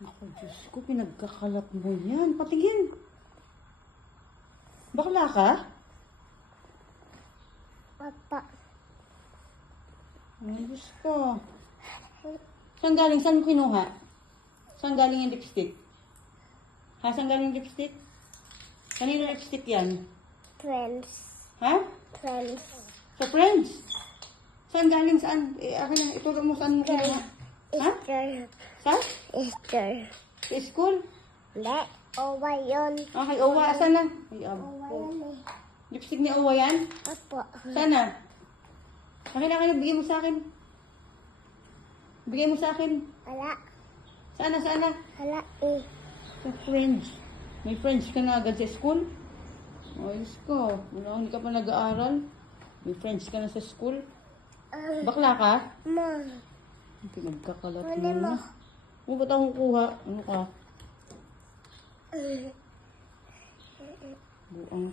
Ako, Diyos ko, pinagkakalat mo yan. Patingin. Bakla ka? Papa. Ay, Diyos ko. Saan galing? Saan mo kinuha? Saan galing yung lipstick? Ha? Saan galing yung lipstick? Kanino lipstick yan? Friends. Ha? Friends. Sa friends? Saan galing? Saan? Akin na, ituro mo saan mo kinuha. Ha? Easter. Sa? Easter. Sa school? Hindi. Owa yun. Okay, Owa. Saan na? Ay, Owa yan eh. lipstick ni Owa yan? Apo. Saan na? Akin na, bigay mo sa akin. Bigay mo sa akin. Wala. Saan na, saan na? Wala eh. Sa friends. May friends ka na agad sa school? Ayos ko. Wala, hindi ka pa nag-aaral. May friends ka na sa school. Bakla ka? Ma. Pinagkakalat Ano mo na. mo? Ano ba't akong kuha? Ano ka? Buang.